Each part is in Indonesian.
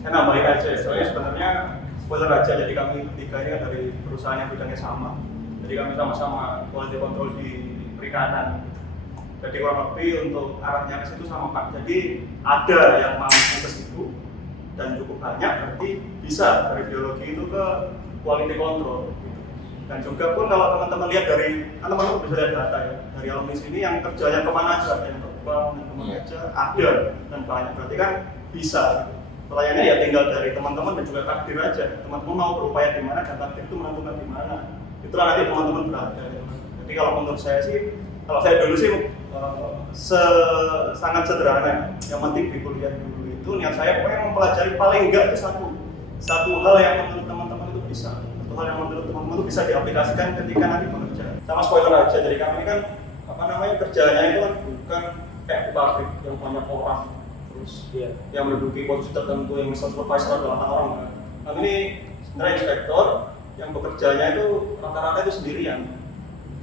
Saya nambahin aja, soalnya sebenarnya spoiler aja, jadi kami bertiga ini kan dari perusahaan yang bidangnya sama. Jadi kami sama-sama quality control di perikanan. Jadi kurang lebih untuk arahnya ke situ sama Pak. Jadi ada yang mampu ke situ dan cukup banyak, berarti bisa dari biologi itu ke quality control. Dan juga pun kalau teman-teman lihat dari, kan teman-teman bisa lihat data ya, dari alumni sini yang kerjanya kemana aja, yang terbang dan kemana aja ada dan banyak, berarti kan bisa. Pertanyaannya ya tinggal dari teman-teman dan juga takdir aja. Teman-teman mau berupaya di mana dan takdir itu menentukan di mana. Itulah nanti teman-teman berada. Jadi kalau menurut saya sih, kalau saya dulu sih sangat sederhana. Yang penting di kuliah dulu itu niat saya pokoknya mempelajari paling enggak itu satu hal yang menurut teman-teman itu bisa. Satu hal yang menurut teman-teman itu bisa diaplikasikan ketika nanti bekerja. Sama spoiler aja, jadi kami kan kerjanya itu kan bukan kayak di pabrik yang banyak orang. Terus yang menduduki posisi tertentu yang misal supervisor adalah orang. Kami ini sebenarnya inspektor yang bekerjanya itu rata-rata itu sendirian.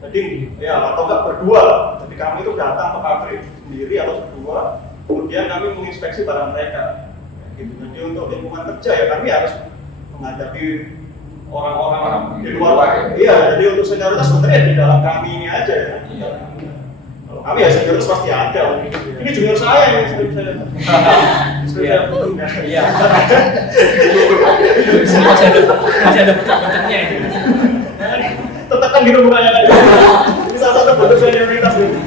Jadi ya atau enggak berdua. Jadi kami itu datang ke pabrik sendiri atau berdua, kemudian kami menginspeksi barang mereka. Gitu. Jadi untuk lingkungan kerja ya kami harus menghadapi orang-orang di luar. Iya, jadi untuk senioritas sebenarnya di dalam kami ini aja ya. Kalau kami ya senioritas pasti ada. Ini junior saya yang saya. Iya. Masih ada bentuk-bentuknya itu. Tetekan gitu mukanya. Ini salah satu bentuk senioritas ini.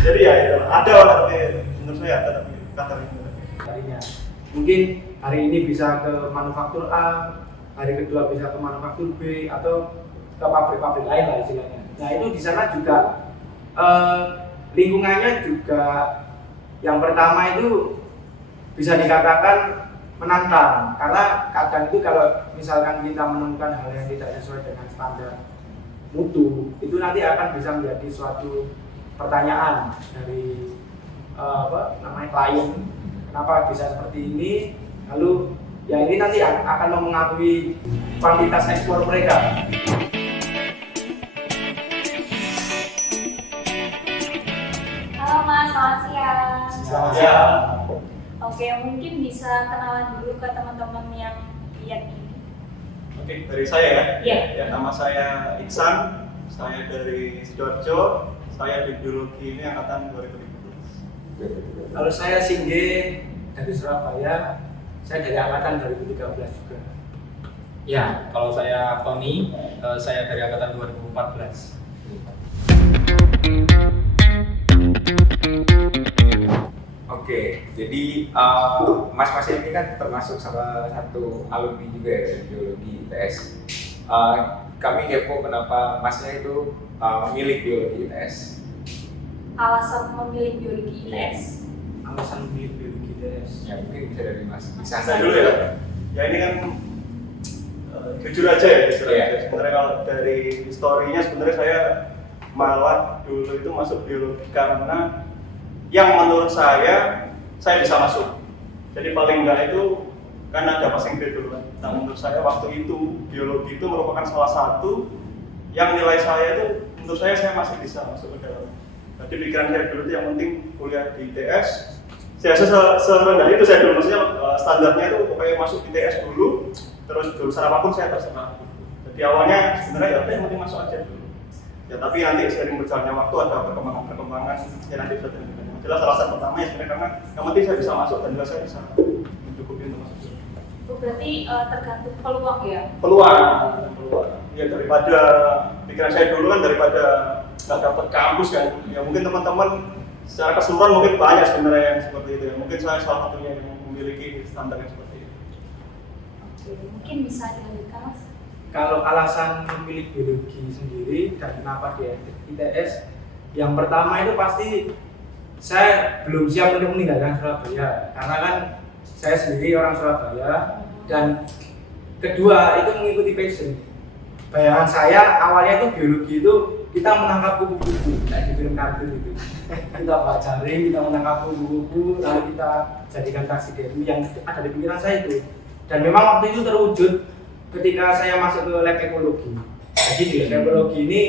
Jadi ya itu ada lah, tapi menurut saya ada tapi kadarnya. Mungkin hari ini bisa ke manufaktur A, hari kedua bisa ke manufaktur B atau ke pabrik-pabrik lain lah istilahnya. Nah itu di sana juga lingkungannya juga yang pertama itu bisa dikatakan menantang, karena kadang itu kalau misalkan kita menemukan hal yang tidak sesuai dengan standar mutu, itu nanti akan bisa menjadi suatu pertanyaan dari klien, kenapa bisa seperti ini, lalu ya ini nanti akan mempengaruhi kuantitas ekspor mereka. Halo Mas, selamat siang. Selamat siang. Oke, mungkin bisa kenalan dulu ke teman-teman yang lihat ini. Oke, dari saya ya. Iya. Ya, nama saya Iksan. Saya dari Sidoarjo. Saya di biologi ini angkatan 2013. Kalau saya Singge dari Surabaya, saya dari angkatan 2013 juga. Ya, kalau saya Tony, saya dari angkatan 2014. Oke, jadi Mas ini kan termasuk salah satu alumni juga ya dari biologi ITS. Kami kepo kenapa Masnya itu memilih biologi ITS. Alasan memilih biologi ITS. Alasan memilih biologi ITS. Ya mungkin bisa dari Mas. Saya dulu ya. Ya ini kan jujur aja ya, Iya. Sebenarnya kalau dari historinya sebenarnya saya malah dulu itu masuk biologi karena yang menurut saya bisa masuk. Jadi paling enggak itu kan ada passing grade dulu kan. Nah menurut saya waktu itu biologi itu merupakan salah satu yang nilai saya itu menurut saya masih bisa masuk ke dalam. Jadi pikiran saya dulu itu yang penting kuliah di ITS. Saya serendah itu saya dulu, maksudnya standarnya itu pokoknya masuk ITS dulu, terus jurusan apapun saya terserah. Jadi awalnya sebenarnya yang penting masuk aja dulu. Ya tapi nanti seiring berjalannya waktu ada perkembangan ya nanti bisa terjadi. Jelas alasan pertama ya sebenarnya karena yang penting saya bisa masuk dan juga saya bisa mencukupi untuk masuk. Berarti tergantung peluang ya? Peluang. Ya daripada pikiran saya dulu kan daripada nggak dapat kampus kan. Ya mungkin teman-teman secara keseluruhan mungkin banyak sebenarnya yang seperti itu ya. Mungkin saya salah satunya yang memiliki standar yang seperti itu. Oke, mungkin bisa dilanjutkan Mas. Kalau alasan memilih biologi sendiri dan kenapa di ITS, yang pertama itu pasti saya belum siap untuk meninggalkan Surabaya karena kan saya sendiri orang Surabaya, dan kedua itu mengikuti passion. Bayangan saya awalnya itu biologi itu kita menangkap kupu-kupu kayak di film kartun gitu. Kita pelajari, kita menangkap kupu-kupu, lalu kita jadikan taksidermi yang ada di pikiran saya itu. Dan memang waktu itu terwujud ketika saya masuk ke lab ekologi. Jadi di lab ekologi ini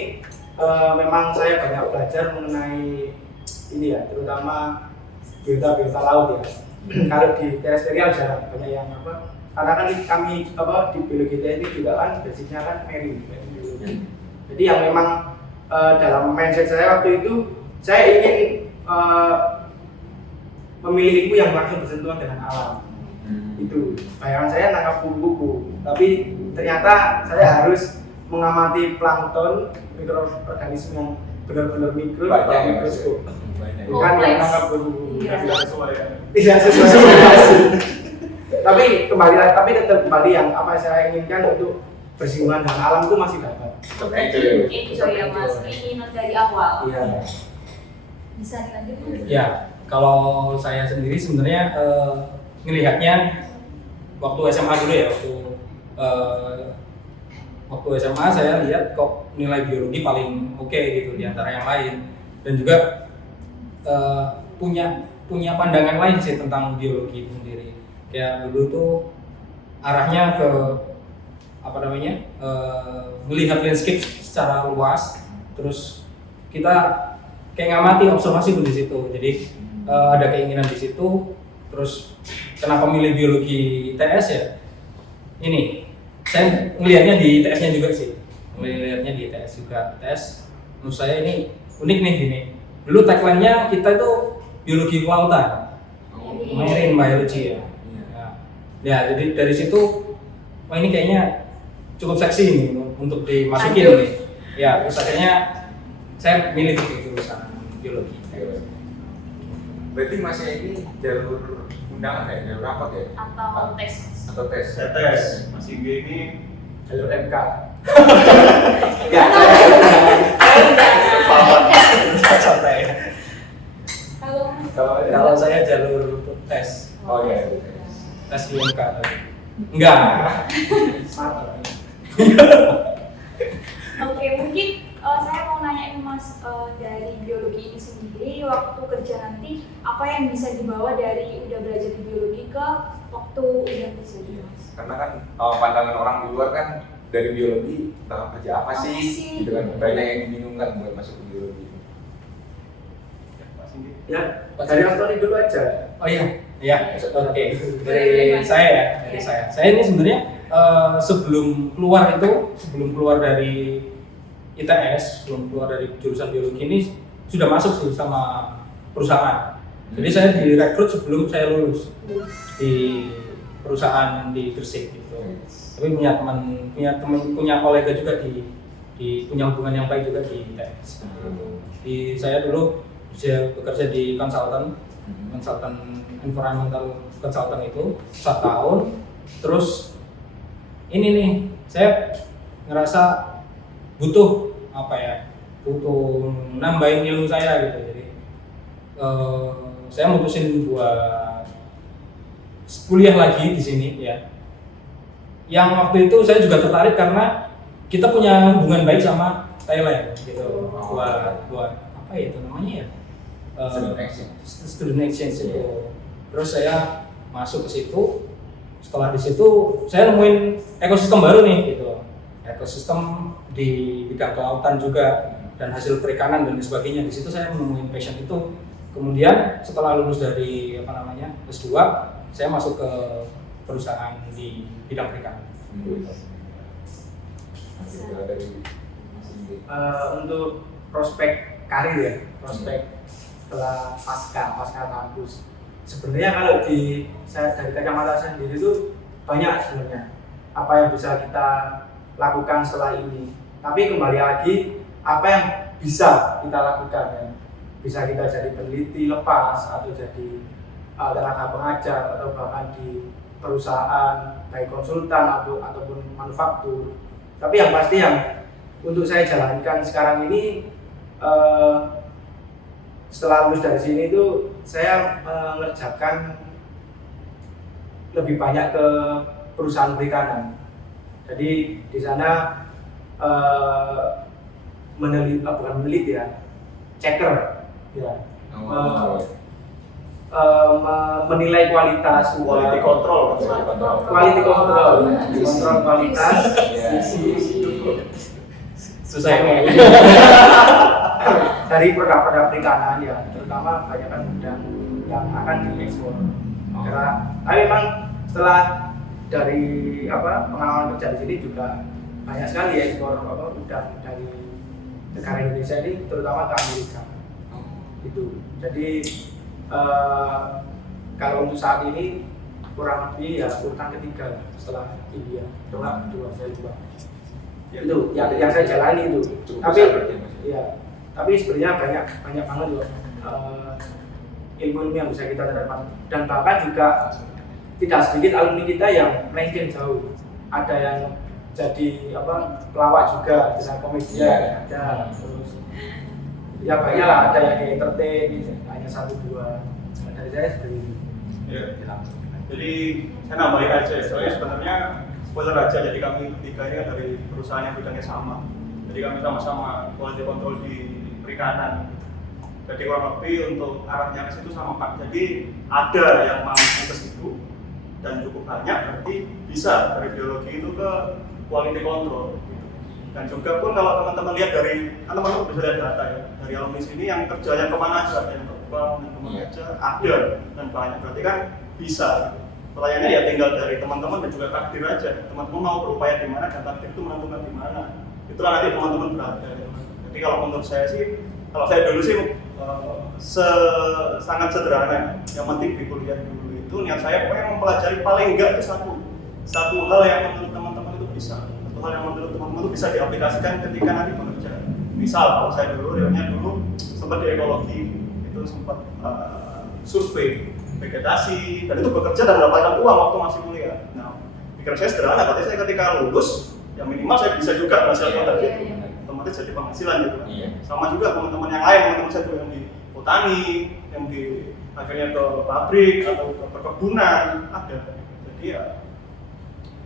memang saya banyak belajar mengenai ini ya, terutama biota laut ya. kalau di terestrial jarang banyak yang apa, karena kan kami di biologi teknik juga kan basicnya kan marine biologi. Jadi yang memang dalam mindset saya waktu itu saya ingin memilih ilmu yang langsung bersentuhan dengan alam. Itu bayangan saya nangkap kupu-kupu, tapi ternyata saya harus mengamati plankton, mikroorganisme yang benar-benar mikro di bawah mikroskop. Bukan yang nangkap kupu-kupu. Iya. Tidak sesuai ya. Tidak sesuai ekspektasi. Tapi tetap kembali yang apa saya inginkan untuk bersinggungan dengan alam itu masih dapat. Itu ya Mas, keinginan dari awal. Iya. Bisa dilanjut? Ya, kalau saya sendiri sebenarnya ngelihatnya waktu SMA dulu ya, waktu SMA saya lihat kok nilai biologi paling oke gitu di antara yang lain, dan juga punya pandangan lain sih tentang biologi itu sendiri. Kayak dulu tuh arahnya ke apa namanya, melihat landscape secara luas, terus kita kayak ngamati observasi pun di situ. Jadi ada keinginan di situ. Terus kenapa milih biologi ITS ya? Ini saya melihatnya di ITS-nya juga sih. Melihatnya di ITS juga. ITS menurut saya ini unik nih gini. Dulu tagline-nya kita itu biologi kelautan, marine biology ya. Ya, jadi dari situ, wah ini kayaknya cukup seksi nih untuk dimasukin nih. Ya, terus akhirnya saya milih jurusan biologi. Berarti masih ini jalur undangan ya, jalur rapat ya? Atau tes? Atau tes? Saya tes, masih gue ini Jalur MK. santai. Kalau saya jalur tes. Oh iya. Tes di MK tadi. Enggak. Oke, mungkin saya mau nanya Mas, dari biologi ini sendiri, waktu kerja nanti apa yang bisa dibawa dari udah belajar di biologi ke waktu udah kerja di Mas? Karena kan pandangan orang di luar kan dari biologi bakal kerja apa sih? Gitu kan, banyak yang dibingungkan buat masuk ke biologi. Ya, dari Antoni dulu aja. Oh iya. Iya. Oke. Dari saya ya, dari saya. Saya ini sebenarnya sebelum keluar dari ITS, sebelum keluar dari jurusan biologi ini sudah masuk sih sama perusahaan. Jadi saya direkrut sebelum saya lulus di perusahaan di Gresik gitu. Tapi punya kolega juga di punya hubungan yang baik juga di ITS. Di saya dulu bekerja di konsultan environmental consultant itu 1 tahun. Terus ini nih saya ngerasa butuh nambahin ilmu saya gitu. Jadi saya mutusin buat kuliah lagi di sini ya. Yang waktu itu saya juga tertarik karena kita punya hubungan baik sama Thailand gitu. Buat apa itu namanya ya? Student exchange itu. Terus saya masuk ke situ. Setelah di situ saya nemuin ekosistem baru nih gitu. Ekosistem di bidang kelautan juga dan hasil perikanan dan sebagainya. Di situ saya menemuin passion itu. Kemudian setelah lulus dari S2, saya masuk ke perusahaan di bidang perikanan. Untuk prospek karir ya, prospek setelah pasca kampus. Sebenarnya kalau dari kacamata saya sendiri itu banyak sebenarnya apa yang bisa kita lakukan setelah ini. Tapi kembali lagi apa yang bisa kita lakukan ya. Bisa kita jadi peneliti lepas atau jadi tenaga pengajar atau bahkan di perusahaan baik konsultan ataupun manufaktur. Tapi yang pasti yang untuk saya jalankan sekarang ini setelah lulus dari sini itu saya mengerjakan lebih banyak ke perusahaan perikanan. Jadi di sana bukan meneliti ya, checker ya. Menilai kualitas, Quality control. kontrol kualitas Susah ya. dari produk-produk perikanan ya, terutama kebanyakan udang yang akan diekspor. Tapi memang setelah dari pengalaman kerja di sini juga banyak sekali ya ekspor udang dari negara Indonesia ini terutama ke Amerika. Itu. Jadi kalau untuk saat ini kurang lebih ya urutan ketiga setelah India, setelah kedua saya juga. Itu yang saya jalani itu. Tapi ya, tapi sebenarnya banyak banget loh ilmu yang bisa kita dapat, dan bahkan juga tidak sedikit alumni kita yang melenceng jauh. Ada yang jadi pelawak juga, dengan komedian ada, terus ya banyak lah, ada yang di entertain hanya 1-2 dari saya seperti itu. Ya. Jadi saya nambahin aja ya, soalnya sebenarnya spoiler aja, jadi kami bertiga ini kan dari perusahaan yang bidangnya sama. Jadi kami sama-sama quality control di perikanan. Jadi kurang lebih untuk arahnya ke situ sama Pak. Jadi ada yang mampu ke situ dan cukup banyak, berarti bisa dari biologi itu ke quality control. Dan juga pun kalau teman-teman lihat dari, teman-teman bisa lihat data ya, dari alumni sini yang kerjanya kemana aja, yang ke bank, yang kemana aja, ada dan banyak. Berarti kan bisa. Pertanyaannya ya tinggal dari teman-teman dan juga takdir aja. Teman-teman mau berupaya di mana dan takdir itu menentukan di mana. Itulah nanti teman-teman berada. Jadi kalau menurut saya sih, kalau saya dulu sih sangat sederhana. Yang penting di kuliah dulu itu niat saya pokoknya mempelajari paling enggak itu satu hal yang menurut teman-teman itu bisa. Satu hal yang menurut teman-teman itu bisa diaplikasikan ketika nanti bekerja. Misal kalau saya dulu sempat di ekologi itu sempat survei vegetasi, dan itu bekerja dan mendapatkan uang waktu masih kuliah. Nah, pikiran saya sederhana, katanya saya ketika lulus, ya minimal saya bisa juga menghasilkan dari itu. Otomatis jadi penghasilan gitu. Sama juga teman-teman yang lain, teman-teman saya juga yang di petani, yang di akhirnya ke pabrik atau ke perkebunan ada. Jadi ya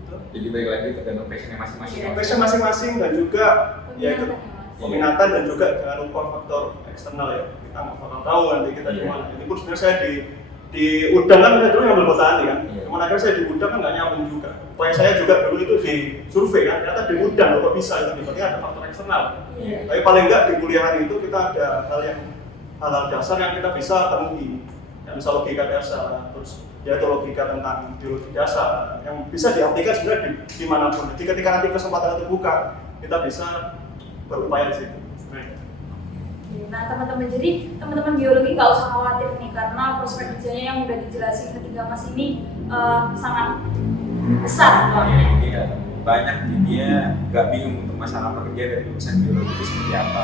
itu. Jadi balik lagi tergantung passionnya masing-masing. Passion masing-masing dan juga ya itu peminatan dan juga jangan lupa faktor eksternal ya. Kita nggak bakal tahu nanti kita di mana. Ini pun sebenarnya saya di udang kan saya dulu yang berpetani kan, cuman akhirnya saya di udang kan nggak nyambung juga. Upaya saya juga dulu itu di survei kan, ternyata di udang kok bisa itu, berarti ada faktor eksternal. Tapi paling nggak di kuliahan itu kita ada hal dasar yang kita bisa temui, yang bisa logika dasar, terus yaitu logika tentang biologi dasar yang bisa diaplikasikan sebenarnya di manapun. Jadi ketika nanti kesempatan itu buka, kita bisa berupaya di situ. Nah teman-teman, jadi teman-teman biologi nggak usah khawatir nih, karena prospek kerjanya yang udah dijelasin ketiga Mas ini sangat besar. Iya, banyak dia nggak bingung untuk masalah pekerja dari lulusan biologi itu seperti apa.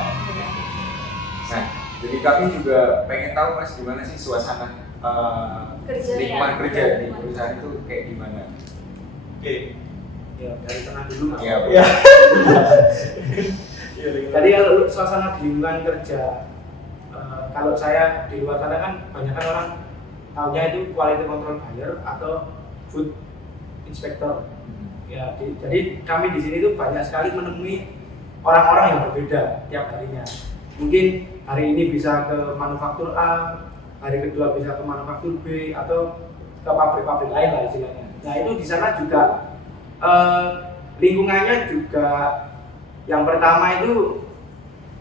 Nah, jadi kami juga pengen tahu Mas gimana sih suasana lingkungan kerja di perusahaan itu kayak gimana? Oke. Ya dari tengah dulu Mas. Iya. Tadi kalau suasana di lingkungan kerja, kalau saya di luar sana kan banyak kan orang tahunya itu quality control buyer atau food inspector. Ya, jadi kami di sini tuh banyak sekali menemui orang-orang yang berbeda tiap harinya. Mungkin hari ini bisa ke manufaktur A, hari kedua bisa ke manufaktur B atau ke pabrik-pabrik lain lah istilahnya. Nah itu di sana juga lingkungannya juga yang pertama itu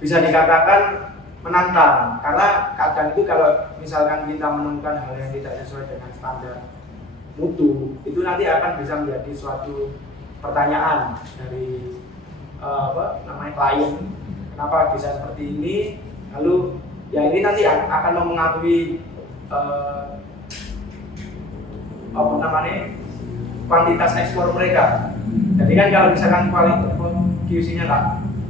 bisa dikatakan menantang, karena kadang itu kalau misalkan kita menemukan hal yang tidak sesuai dengan standar mutu, itu nanti akan bisa menjadi suatu pertanyaan dari klien, kenapa bisa seperti ini, lalu ya ini nanti akan mengakui kuantitas ekspor mereka. Jadi kan kalau misalkan QC-nya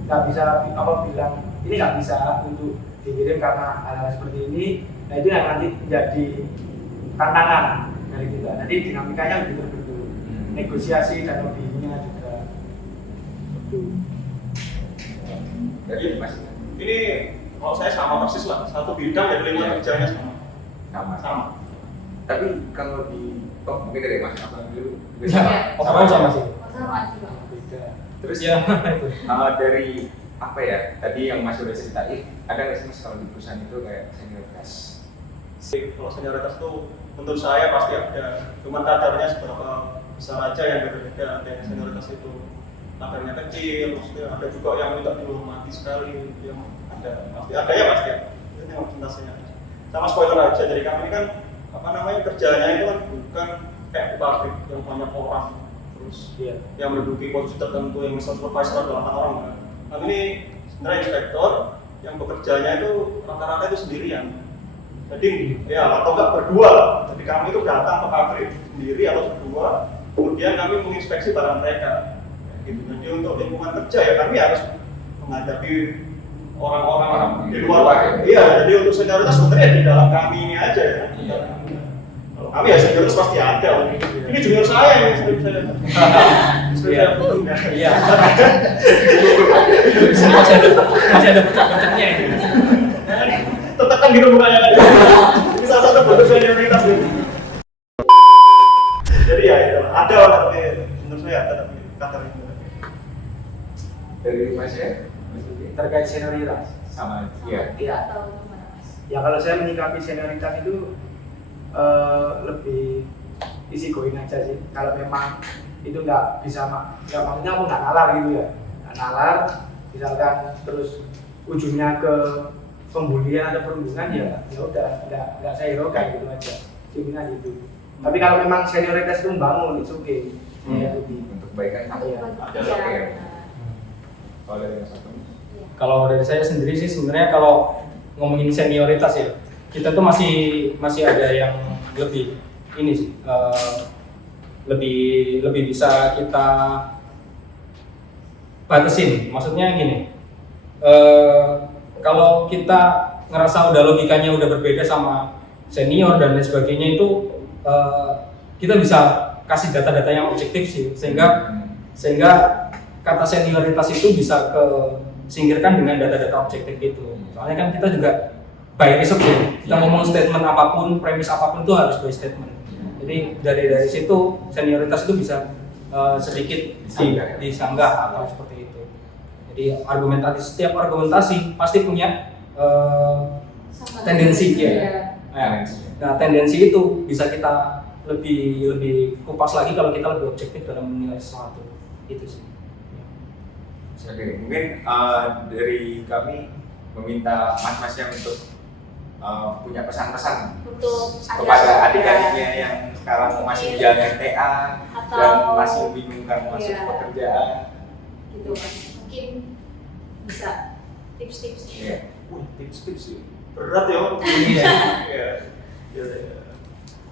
nggak bisa bilang ini nggak bisa untuk dikirim karena hal-hal seperti ini, nah itu yang nanti menjadi tantangan dari kita. Jadi dinamikanya lebih terbentuk, negosiasi dan lebihnya juga betul. Jadi Mas, Ini kalau saya sama persis lah, satu bidang dari lingkungan kerjanya sama. Tapi kalau mungkin dari Mas Afan dulu. Sama sih. Sama juga. Terus Ya, dari apa ya? Tadi yang Mas udah ceritain, ada nggak sih Mas kalau di perusahaan itu kayak senioritas? Kalau senioritas itu menurut saya pasti ada, cuman kadarnya seberapa besar aja yang berbeda. Ada yang senioritas itu kadarnya kecil, ada juga yang minta dihormati sekali, yang pasti ada. Itu yang presentasinya. Sama spoiler aja, jadi kami ini kan apa namanya kerjanya itu kan bukan kayak di pabrik yang banyak orang terus yang menduduki posisi tertentu yang misal supervisor atau 8 orang kan. Kami ini sebenarnya inspektor yang bekerjanya itu rata-rata itu sendirian. Jadi ya atau enggak berdua. Jadi kami itu datang ke pabrik sendiri atau berdua, kemudian kami menginspeksi barang mereka. Gitu. Jadi untuk lingkungan kerja ya kami harus menghadapi orang-orang di luar. Iya, jadi untuk senioritas sebenarnya di dalam kami ini aja ya. Kalau kami ya senioritas pasti ada. Ini junior saya yang sering saya. Iya. Iya. Masih ada pecah-pecahnya ini. Tetekan gitu mukanya kan. Ini salah satu bentuk senioritas ini. Jadi ya itu ada lah tapi menurut saya ada tapi kata itu. Dari Mas ya? Terkait senioritas. Sama iya. Iya. Atau gimana Mas? Ya kalau saya menyikapi senioritas itu lebih isi going aja sih. Kalau memang itu nggak bisa nggak maksudnya aku nggak nalar gitu ya, nggak nalar, misalkan terus ujungnya ke pembulian atau perundungan ya udah nggak saya hiraukan gitu aja, cuma gitu. Tapi kalau memang senioritas itu membangun itu oke. Ya, Untuk kebaikan Atau Iya. ada iya. oke. Kalau dari Mas Satu? Kalau dari saya sendiri sih sebenarnya kalau ngomongin senioritas ya, kita tuh masih ada yang lebih ini sih, lebih bisa kita batasin. Maksudnya gini, kalau kita ngerasa udah logikanya udah berbeda sama senior dan lain sebagainya itu kita bisa kasih data-data yang objektif sih, sehingga kata senioritas itu bisa singkirkan dengan data-data objektif itu. Soalnya kan kita juga by research ya, kita ngomong statement apapun, premis apapun itu harus by statement. Jadi dari situ senioritas itu bisa sedikit disanggah atau seperti itu. Jadi setiap argumentasi pasti punya tendensi ya. Nah tendensi itu bisa kita lebih kupas lagi kalau kita lebih objektif dalam menilai sesuatu. Itu sih. Oke, mungkin dari kami meminta mas-masnya untuk punya pesan-pesan Untuk kepada adik-adiknya yang sekarang masih jalan TA atau dan masih membingungkan masuk iya. pekerjaan. gitu kan. Mungkin bisa tips-tips. Iya. Wih, tips-tips sih. Berat ya. Iya. Ya.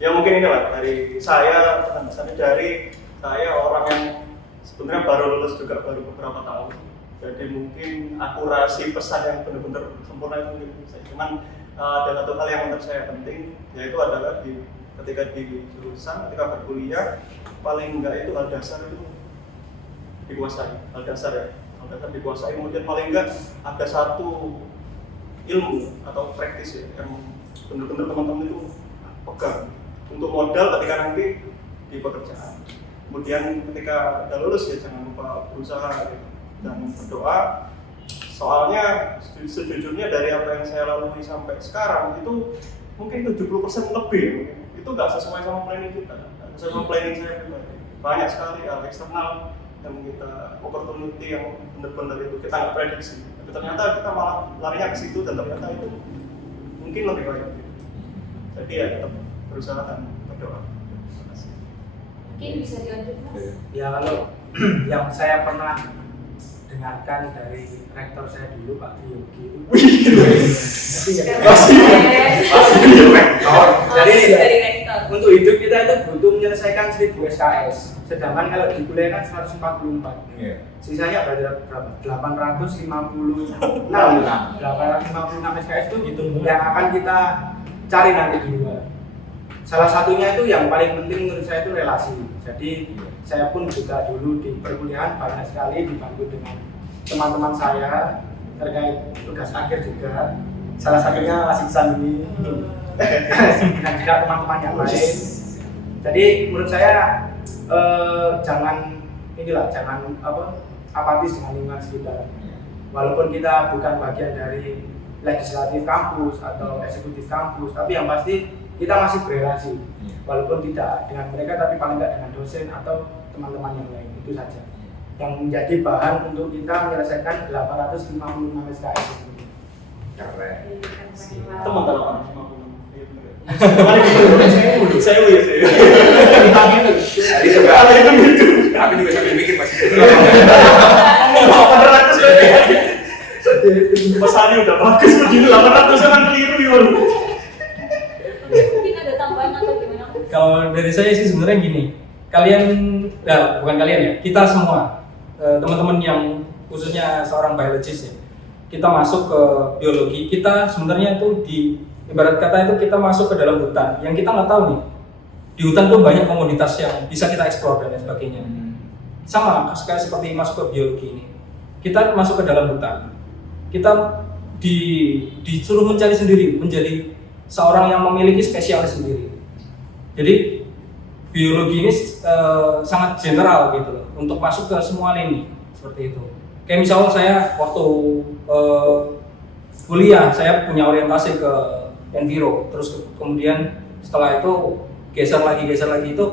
Ya mungkin ini lah dari saya, pesan-pesannya dari saya orang yang sebenarnya baru lulus juga baru beberapa tahun. Jadi mungkin akurasi pesan yang benar-benar sempurna itu mungkin bisa. Cuman ada satu hal yang menurut saya penting, yaitu adalah ketika di jurusan, ketika berkuliah, paling enggak itu hal dasar itu dikuasai. Hal dasar ya, hal dasar dikuasai. Kemudian paling enggak ada satu ilmu atau praktis ya, yang benar-benar teman-teman itu pegang untuk modal ketika nanti di pekerjaan. Kemudian ketika udah lulus ya jangan lupa berusaha gitu, dan berdoa. Soalnya sejujurnya dari apa yang saya lalui sampai sekarang itu mungkin 70% lebih itu nggak sesuai sama planning kita, nggak sesuai sama planning saya pribadi. Banyak sekali hal eksternal yang kita opportunity yang benar-benar itu kita nggak prediksi. Tapi ternyata kita malah larinya ke situ dan ternyata itu mungkin lebih baik. Jadi ya tetap berusaha dan berdoa. Terima kasih. Mungkin bisa dilanjut Mas. Ya kalau yang saya pernah dengarkan dari rektor saya dulu Pak Triyogi itu. Jadi dari rektor. untuk hidup kita itu butuh menyelesaikan 1000 SKS. Sedangkan kalau di kuliah kan 144. Iya. Sisanya berapa? 856 SKS itu yang akan kita cari nanti di luar. Salah satunya itu yang paling penting menurut saya itu relasi. Jadi saya pun juga dulu di perkuliahan banyak sekali dibantu dengan teman-teman saya terkait tugas akhir juga. Salah satunya Mas Iksan ini dan juga teman-teman yang lain. Jadi menurut saya jangan apatis dengan lingkungan sekitar. Walaupun kita bukan bagian dari legislatif kampus atau eksekutif kampus, tapi yang pasti kita masih berrelasi. Walaupun tidak dengan mereka, tapi paling tidak dengan dosen atau teman-teman yang lain. Itu saja yang menjadi bahan untuk kita menyelesaikan 856 SKS ini. Keren. Teman-teman 856. Saya ya saya. Tadi juga aku juga sambil mikir masih. $800 ya. Pesannya udah bagus begini, $800 kan keliru ya. Mungkin ada tambahan atau gimana? Kalau dari saya sih sebenarnya gini, kalian, bukan kalian ya, kita semua teman-teman yang khususnya seorang biologist ya, kita masuk ke biologi, kita sebenarnya itu ibarat kata itu kita masuk ke dalam hutan, yang kita nggak tahu nih, di hutan tuh banyak komoditas yang bisa kita eksplor dan lain sebagainya. Sama kayak seperti masuk ke biologi ini, kita masuk ke dalam hutan, kita disuruh mencari sendiri, menjadi seorang yang memiliki spesialis sendiri. Jadi biologi ini sangat general gitu loh, untuk masuk ke semua lini seperti itu. Kayak misalnya saya waktu kuliah, saya punya orientasi ke enviro, terus kemudian setelah itu geser lagi itu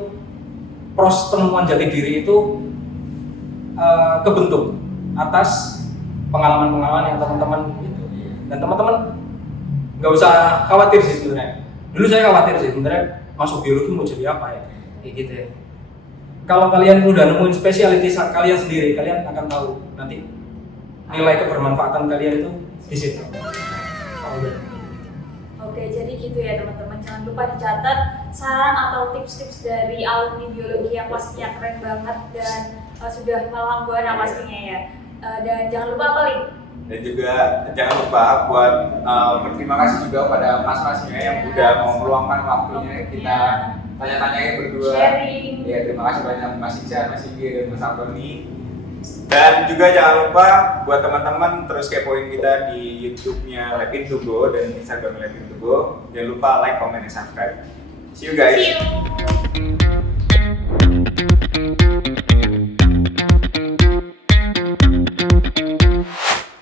proses penemuan jati diri itu kebentuk atas pengalaman-pengalaman yang teman-teman gitu. Dan teman-teman nggak usah khawatir sih sebenarnya. Dulu saya khawatir sih sebenarnya, masuk biologi mau jadi apa ya, kayak gitu ya. Kalau kalian udah nemuin spesialitas kalian sendiri, kalian akan tahu nanti nilai kebermanfaatan kalian itu di situ. Oke, jadi gitu ya teman-teman. Jangan lupa dicatat saran atau tips-tips dari alumni biologi yang pastinya keren banget dan sudah malang buana pastinya ya. Dan jangan lupa apa link? Dan juga jangan lupa buat berterima kasih juga pada mas-masnya yang udah mau meluangkan waktunya kita tanya-tanyain berdua. Sharing. Ya, terima kasih banyak Mas Iksan, Mas Igi, dan Mas Antoni. Dan juga jangan lupa buat teman-teman terus kepoin kita di YouTube-nya Lab in to Go dan Instagram Lab in to Go. Jangan lupa like, comment, dan subscribe. See you guys. See you.